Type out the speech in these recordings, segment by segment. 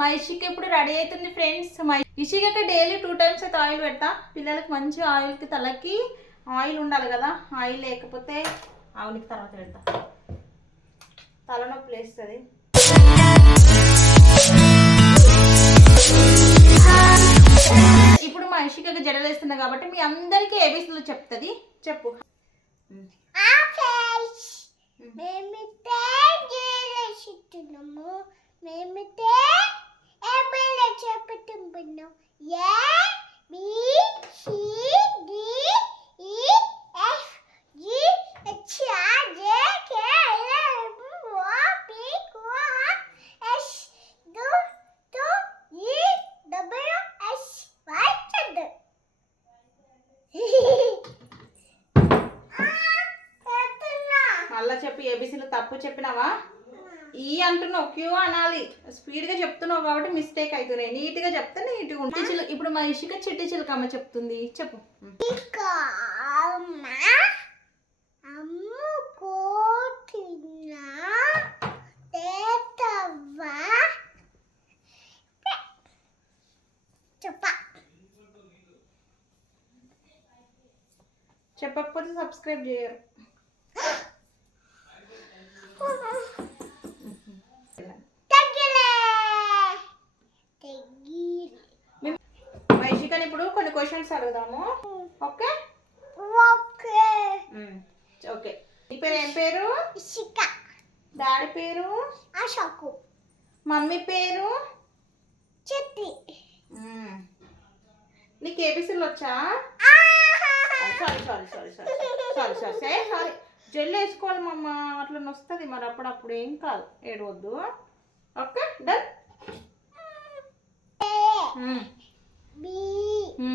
మా ఇప్పుడు రెడీ అవుతుంది ఫ్రెండ్స్? మా అయితే డైలీ టూ టైమ్స్ అయితే ఆయిల్ పెడతా. పిల్లలకి మంచి ఆయిల్కి తలకి ఆయిల్ ఉండాలి కదా ఆయిల్ లేకపోతే ఆవులకి తర్వాత పెడతా. తలనొప్పి లేస్తుంది ఇప్పుడు మా ఇషిక జడలు వేస్తున్నా కాబట్టి మీ అందరికీ ఏబీసీలు చెప్తుంది? చెప్పు. మేము చేస్తున్నాము మేమితే ఏమైనా చెప్పుతున్నాము A B C D E F G H J K L M O P Q R S do to E W S Y Z. మళ్ళా చెప్పి ఏబీసీలు తప్పు చెప్పినావా? ఈ అంటున్నావు క్యూ అనాలి. స్పీడ్గా చెప్తున్నావు కాబట్టి మిస్టేక్ అవుతున్నాయి నీట్గా చెప్తే నీట్గా ఉంటుంది ఇప్పుడు మా ఇషిక చిట్టి చిలకమ్మ చెప్తుంది. చెప్ప. చెప్పకపోతే సబ్స్క్రైబ్ చేయరు తగ్గిలే తగ్గిలే మా ఇషికని ఇప్పుడు కొన్ని క్వశ్చన్స్ అడుగుదాము. ఓకే? ఓకే. ఓకే. నీ పేరు ఏం పేరు? ఇసుక డాడీ పేరు? అశోకు. మమ్మీ పేరు? చెట్టి. నీకు ఏబీసీలు వచ్చా? Sorry sorry sorry sorry sorry sorry sorry gel వేసుకోవాలి మమ్మ. అట్లా వస్తుంది మరి. అప్పుడప్పుడు ఏం కాదు. ఏడవద్దు. Okay done. B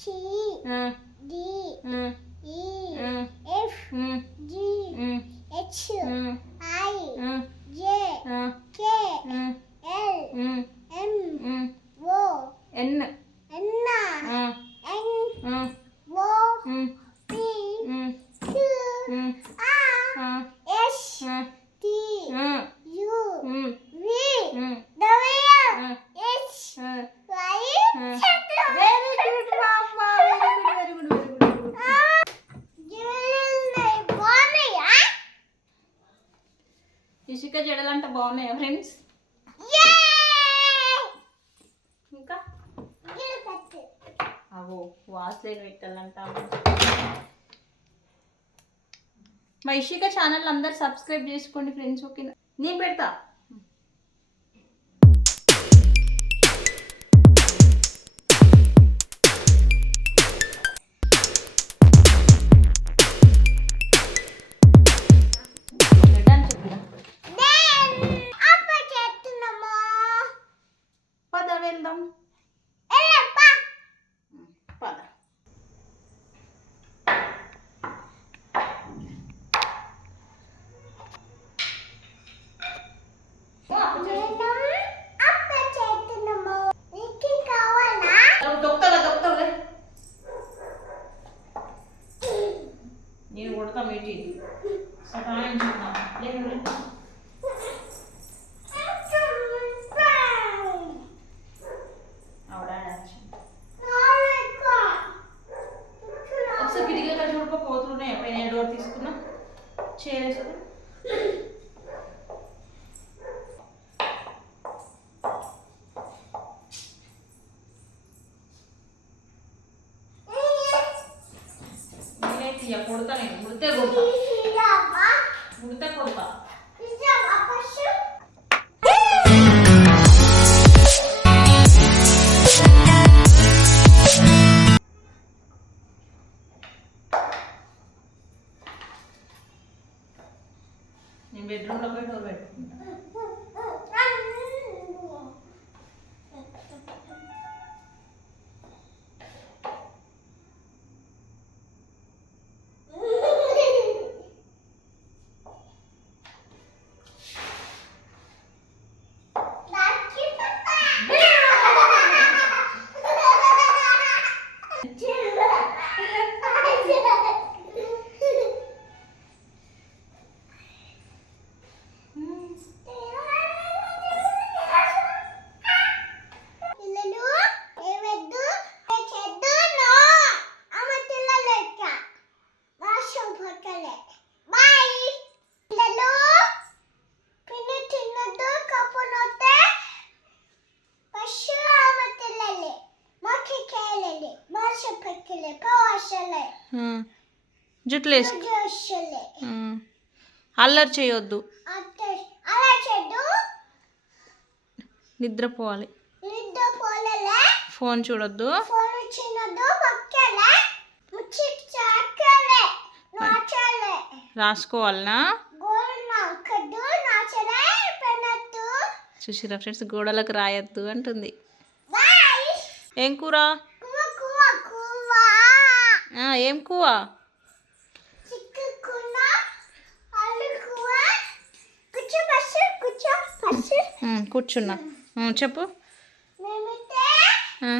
C D E F G H I J K L M O N N N O P Q R S T U V W X Y Z very good మమ్మ very good very good very good very good జిల్లున్నాయి బాగున్నాయా ఇసుక జడలంట బాగున్నాయా friends? ఇంకా? అవో వాసలేని పెట్టాలంట మా Ishika channel అందరు సబ్స్క్రైబ్ చేసుకోండి ఫ్రెండ్స్ ఓకే నేను పెడతా. కొడతా మీటి సతాయించుకున్నా లేదు లేదు. ఆవిడ యాక్షన్. ఒకసారి గిరిగిరిగా చూడుకో పోతున్నాయి పైన నేనైతే ఇక కొడతా నేను ముడితే కొడతా ముడితే కొడతా నేను బెడ్రూమ్లో పోయి డోర్ పెట్టుకుంటా జుట్లు వేసుకో. అల్లరి చేయొద్దు. నిద్రపోవాలి. ఫోన్ చూడొద్దు. రాసుకోవాలనా? చూసిరా ఫ్రెండ్స్ గోడలకు రాయొద్దు అంటుంది. ఏం కూర? ఏం కూవ కూర్చున్నా. చెప్పు. ఆ.